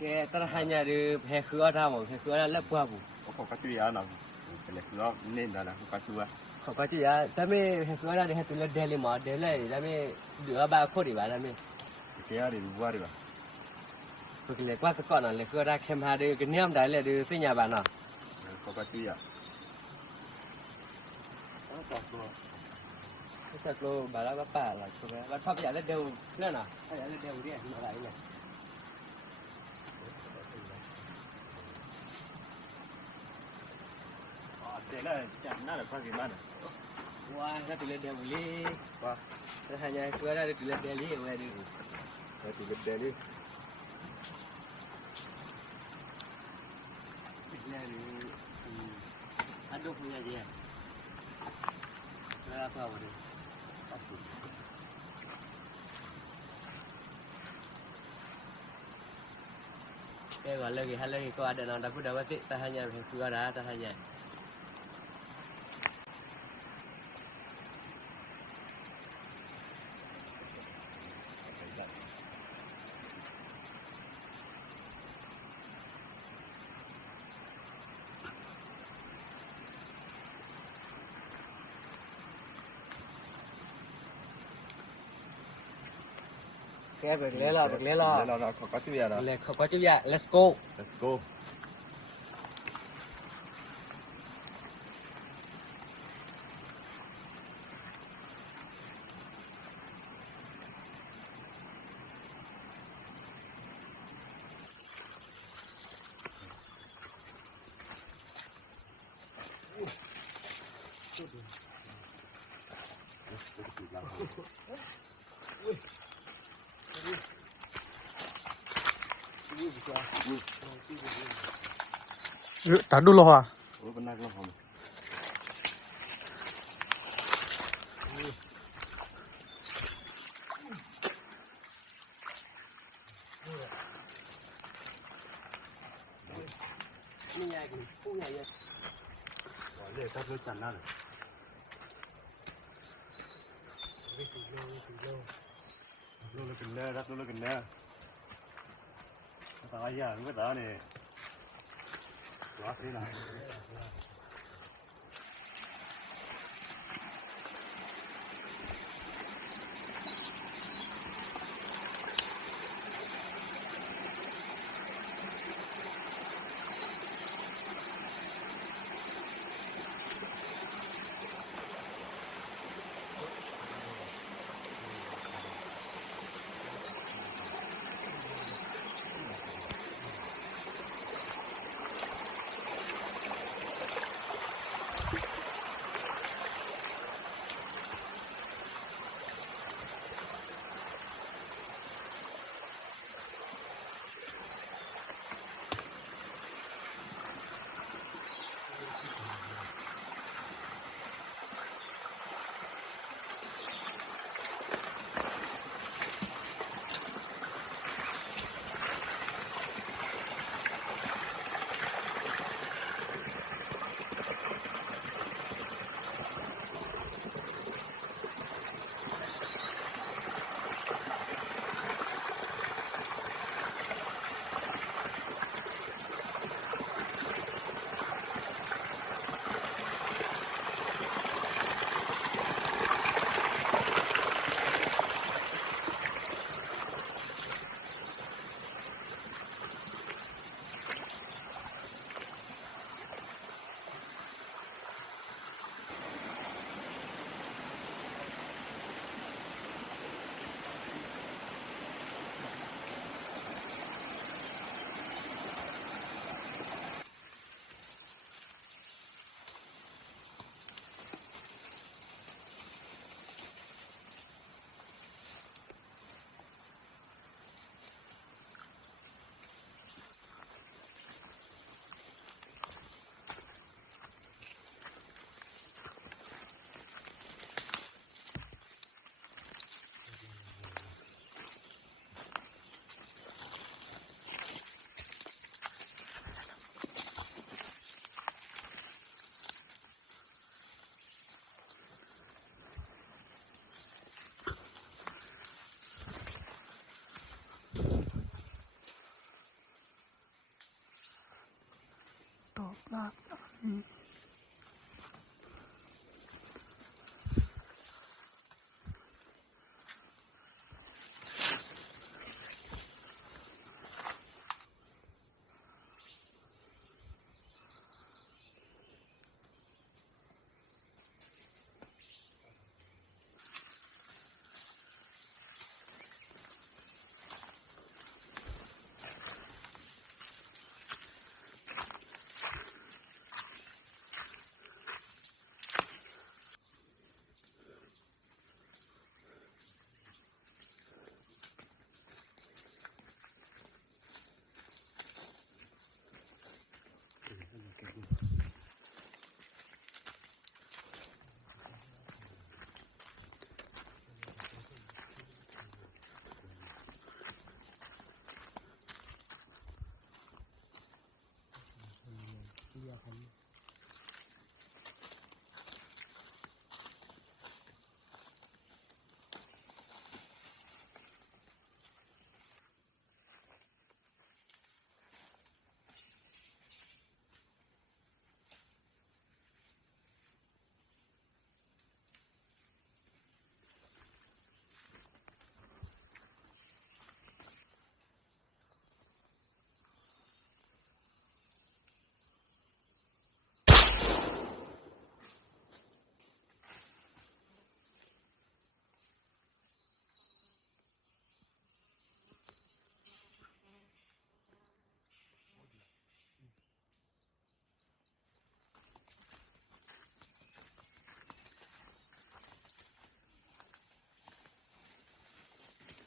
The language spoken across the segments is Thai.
Cái ta hanya di hekua dah mau hekua dah lepas apa? Kau kacau ya nak. Kalau kau nên dah kau kacau ah. Kau kacau ya, tapi hekua dah dia tu le Delhi mah Delhi, tapi dua bah di mana tapi. Kaya di luar dia. Kau kira kuat kau nak hekua dah kem ada kenyam dah le di sini mana? Kau kacau ya. Kita tu bala apa lah, tu bala apa ya le deu, le na? Ya le deu dia, mana ini? Thế là chẳng nào là qua cái mana. Wah, kita tu le deu li. Wah, Ta hanya hekua dah tu le Delhi, awak di. cái gì bên đây đi. Aduh punya dia. Berapa awak? Kalau lagi kau ada nak dapat dapat tak hanya hekua dah tak hanya. Cái được lấy lo, được lấy lo. Kau kacau ya dah. Lấy không có chữ ya, let's go. Let's go. Tak dulu ha. Oh benar lah hom. Ni ya gini, punya ya. Wah, dia tak boleh cana lah. Lu kena. Tak ayah, lu tak ni. Wah, ni lah.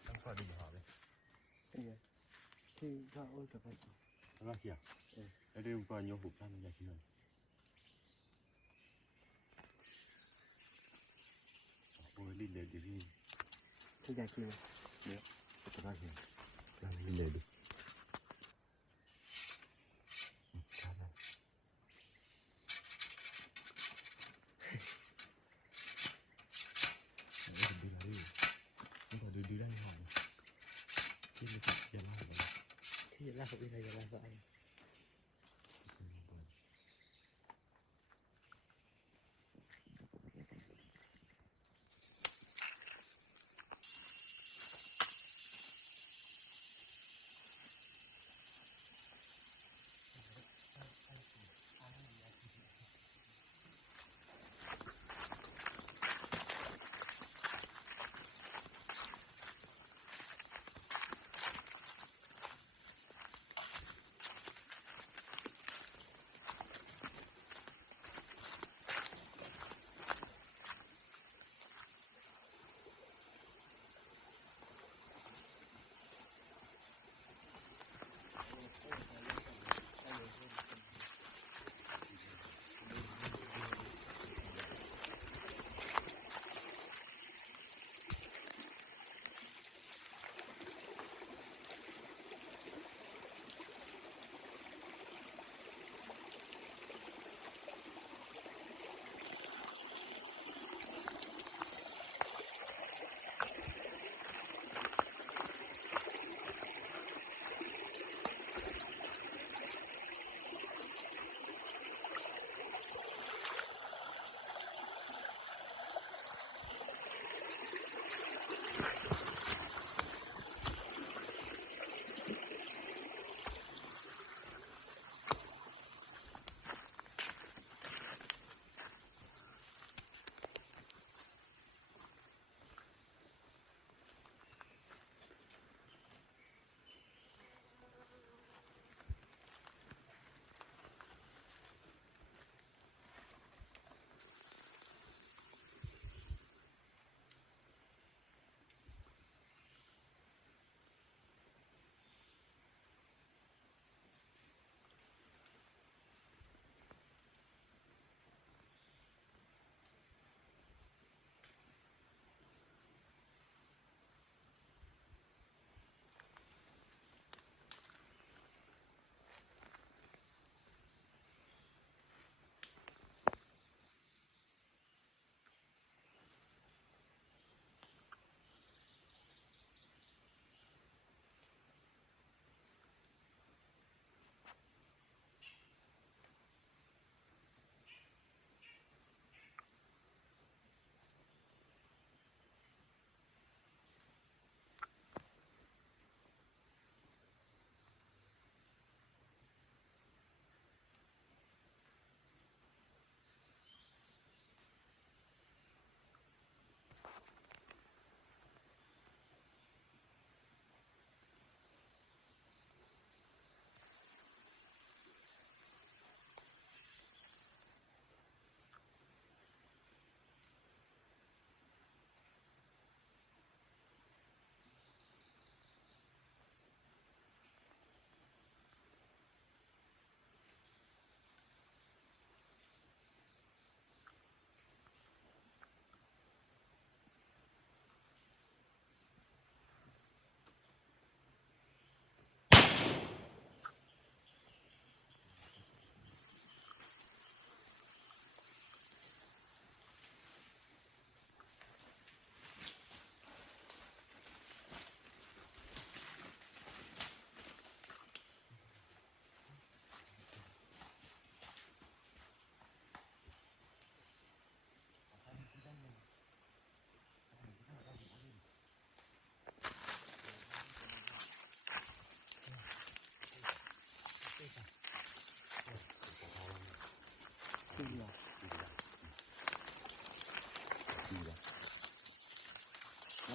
ต้องพอดีหอเลย ที่ก็โอ้ยกับไป แล้วก็เขียแล้วเรื่องก่อนโยหุบท่านอยากกินหน่อยโอ้ยลิ้นเลยดิพี่ ที่อยากกิน จะได้เห็นแล้วลิ้นเลยดิดีได้หอมที่ไม่ติดยาล่าเลย ที่จะลากไปไหนจะลากไป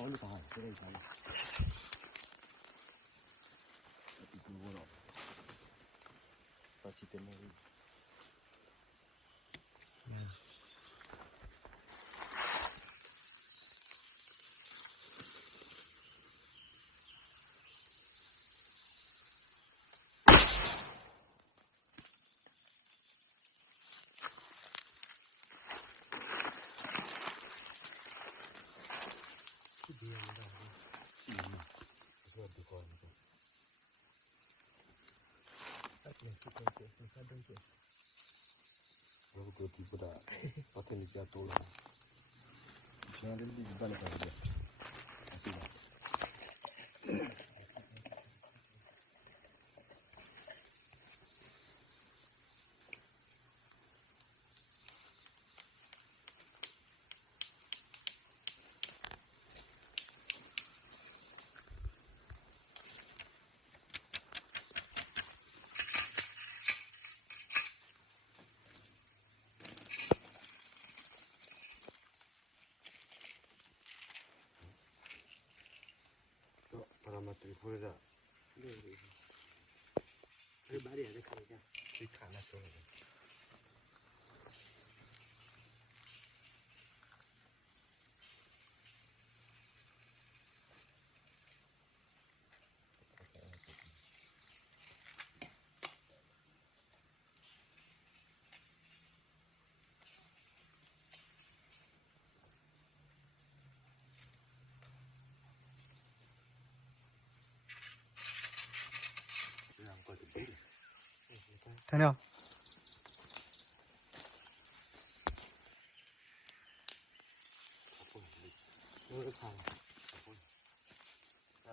어느 가 그래 있잖아. 그거로 다시 때문에. 그리고 그 뒤보다 버튼 이제 또 올라. 지난번에 이번에 가는데. 바람맞더니 보내자. 그 말이야, 내 가자. 이렇게 안 왔어. 되냐? 여기 봐.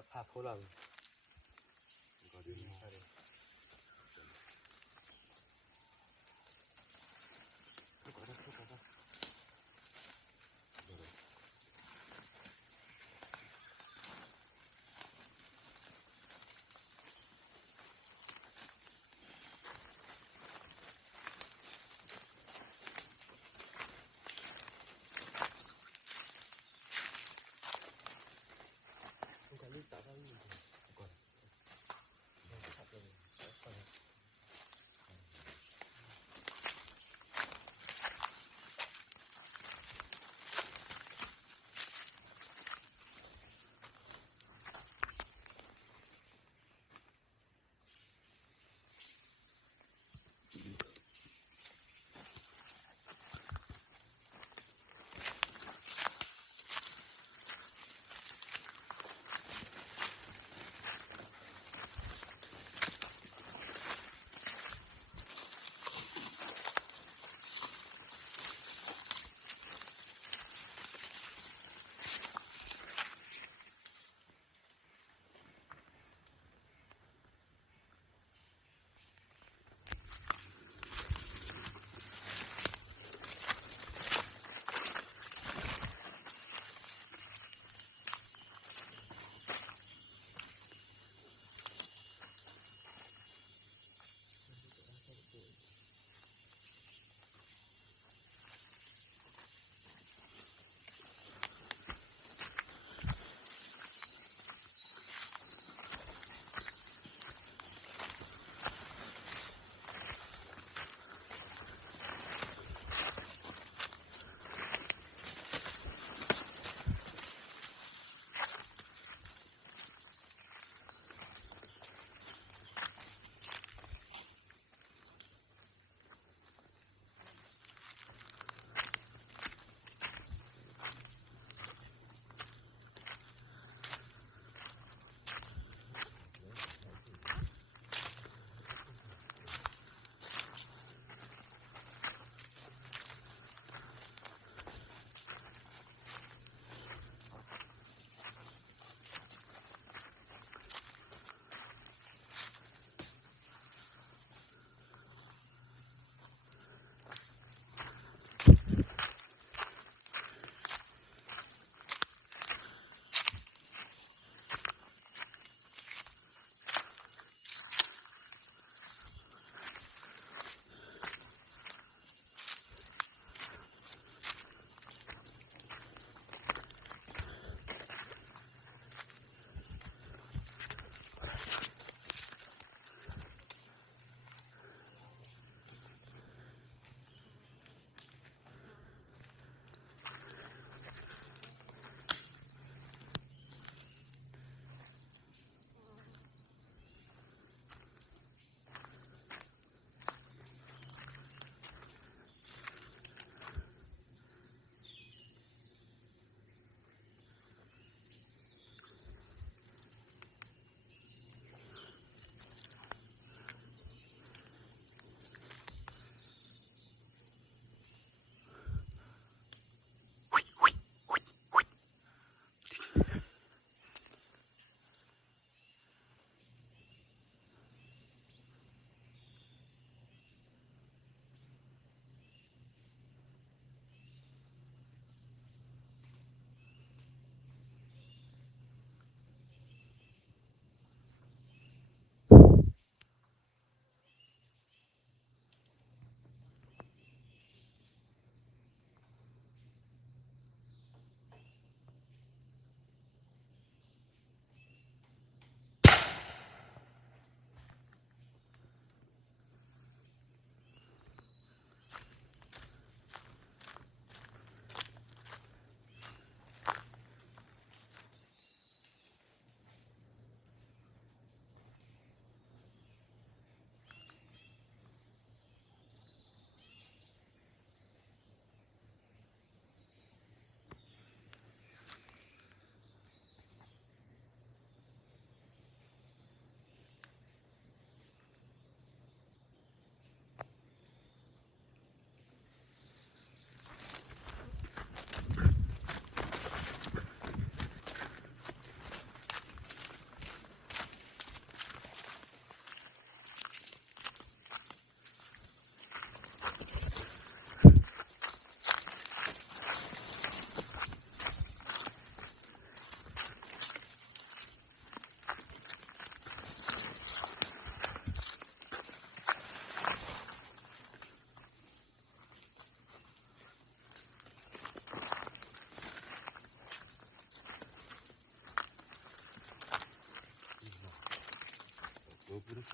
봐 보라고. 이거 좀 잘해. 관리 나가는 거.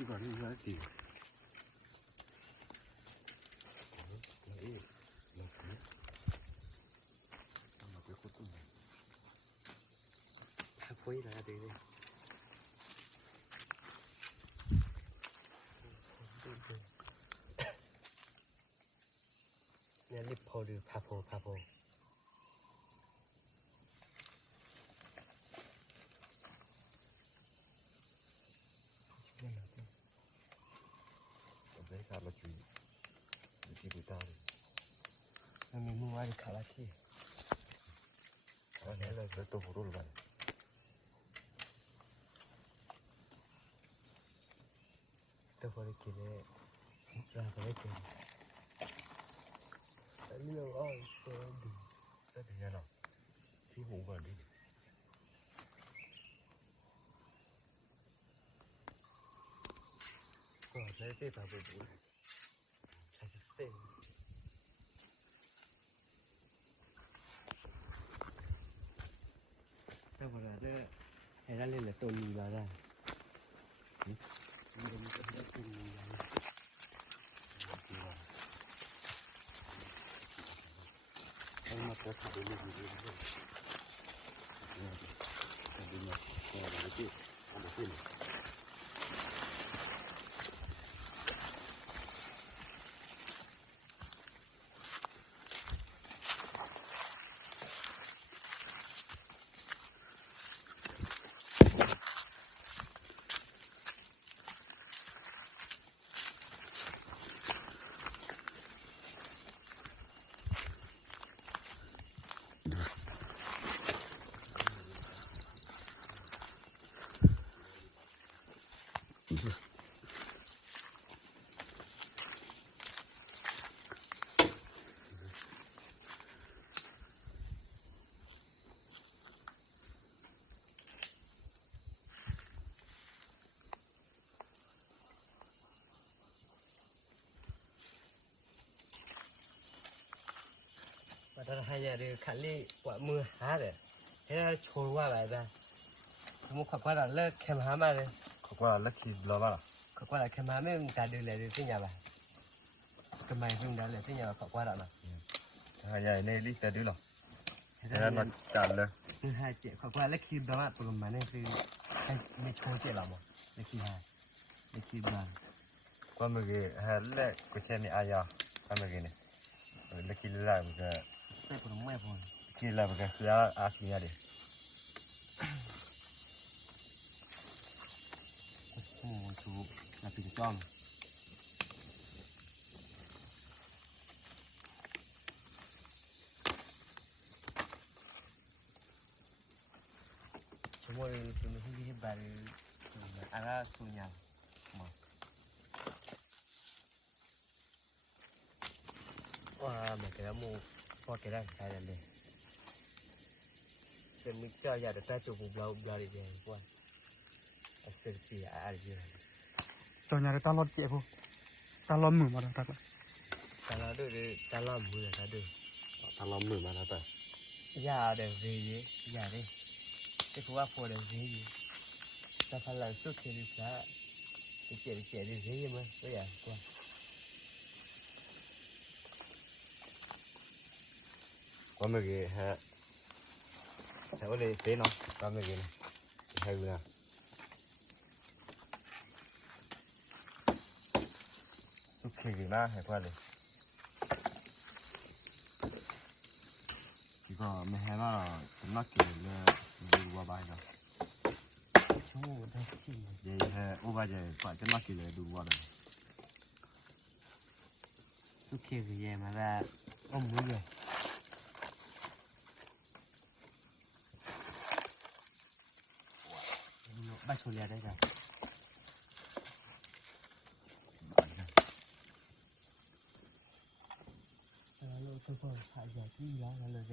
ที่ก่อนนี่นะตีคุยนะดีเลยเนี่ยลิปโพดูพาโพได้การละจุยที่ดูตาเลย มันมีมือว่าดิขาละที่ อันนี้เลยเป็นตัวรุ่นเลย ตัวคนกินเนี่ยเราก็ไม่กินอันนี้เราเอาตัวดู ได้ถึงยังหรอที่หูก่อนดิ ก็ได้ที่ตาบุบุใช้เส้นถ้าพอเราได้ให้เราเล่นตัวมีมาได้มันจะได้ตัวมีมาได้ อันนี้มาเปิดถ่ายรูปอยู่ด้วยเนี่ยอันนี้มาอะไรที่อันนี้ขึ้นมาทำให้ยาดีขันลี่กว่ามือหาเลยให้เราโชว์ว่าอะไรบ้างสมมติขับว่าเราเลิกแคมหามาเลย เขาว่าลักกี้บลาบ้าล่ะ ขับว่าเราแคมหาไม่การดูแลดูที่ยาบ้างทำไมถึงได้เลยที่ยาขับว่าเราเนาะ หายใหญ่ในลิสต์ดูหรอแล้วมันจัดเลย คือหาเจ็บขับว่าเลิกคีบบ้าประมาณนี้คือให้ไม่โชว์เจ็บหรอมั้งเลิกคีหาเลิกคีบ้าง ก็เมื่อกี้ฮะเล็กก็เช่นนี้อายาก็เมื่อกี้เนี่ยเล็กกินอะไรมันก็ ใส่ผลไม้พอ กินอะไรมันก็คืออาชีพอะไร หมูชูนาปิดจ้อมสมมติเป็นที่ที่บาร์อะไรสุญญามาว่ามันก็แล้วมูพอแกได้ใช้เลยเป็นมิเตอร์อยากจะได้จูบเราดีเองว่าเซอร์ฟีอะไรอย่างเงี้ย ตัวนี้เราตลอดเจ็บพวกตลอดมือมาแล้วตักละ ตาลาด้วยตาลามือตาด้วย ทำล้อมมือมาแล้วแต่ ยาเดี๋ยวเวียยาดิแต่คือว่าพอเดี๋ยวเวียแต่พลังสุดที่ดีละเจ็บเวียมั้ยไม่อยากกว่า ก็เมื่อกี้ฮะแต่ว่าเลยเต้นเนาะก็เมื่อกี้เนี่ยให้ดูนะสุดขี้ดีมากให้พ่อเลยที่ก็ไม่ให้มาสำนักเกี่ยวเลยดูว่าบ้านเรา ชั่วโมงได้ที่ เดี๋ยวฮะอุบายจะกว่าจะนักเกี่ยวเลยดูว่าเลย สุดเวียมาแล้วอ้อมมือเลยบ้าชุเลียได้จ้ะเราทุกคนถ่ายจากที่ร้านกันเลย